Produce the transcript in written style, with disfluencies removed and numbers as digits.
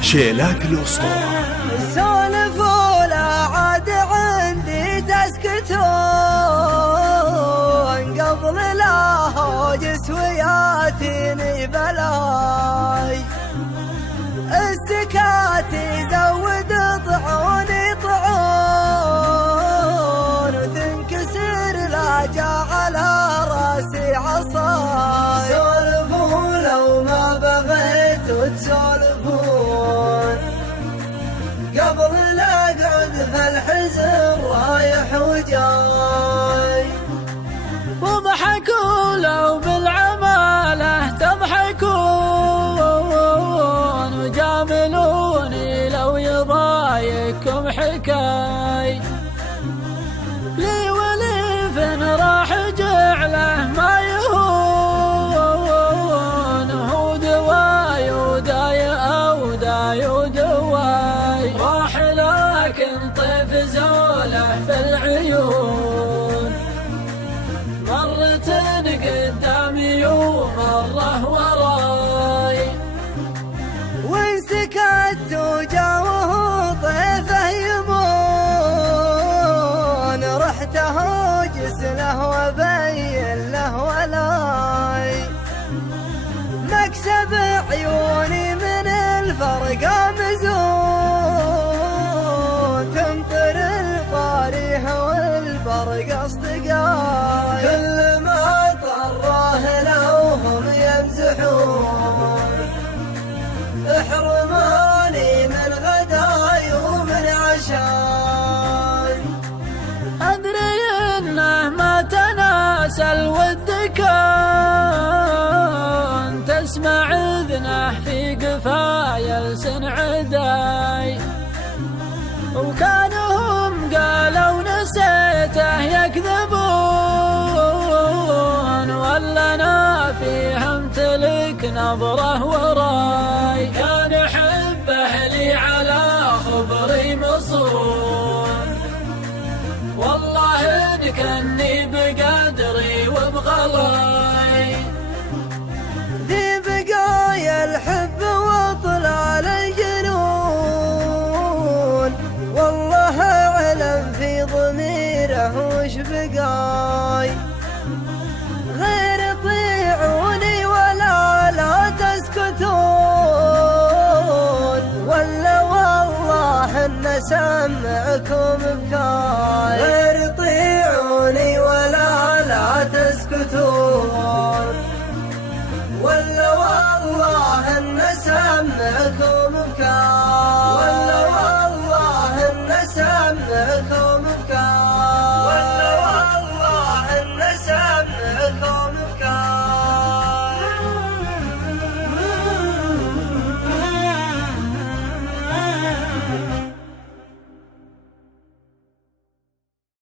شيلات الأسطورة. سولفوا لا عاد عندي تسكتون قبل لا هوجس وياتيني بلاي. السكات يزود طعوني طعون وتنكسر لا جاء على راسي عصاي. سولفوا لو ما بغيت وتسولفون قبل لا اقعد في الحزن رايح وجاي. واضحكوا لو بالعماله تضحكون وجاملوني لو يضايقكم حكاي. لي وليف راح جعله ما يهون هو دواي وداي او داي ودواي. راح لكن طيف زوله في العيون مرة قدامي ومرة وراي. وإن سكت وجاوه طيفه يمون رحته جسله وبين له ولاي. مكسب عيوني من الفرقة مزون تمطر القاريح والبرق اصدقاي. كل ما طراه لو هم يمزحون احرماني من غداي ومن عشاي. أدري إنه ما تناسى الود كان تسمع إذنه في قفايا لسن عداي. وكانهم قالوا نسيته يكذبون ولا أنا فيها امتلك نظره وراي. كان حبه لي على خبري مصون والله إن كني بقدري وبغلاي. ذي بقايا الحب وطلال الجنون والله علم في ضميره وش بقاي. غير طيعوني ولا لا تسكتون ولا والله ان سمعكم بكاي. غير طيعوني ولا لا تسكتون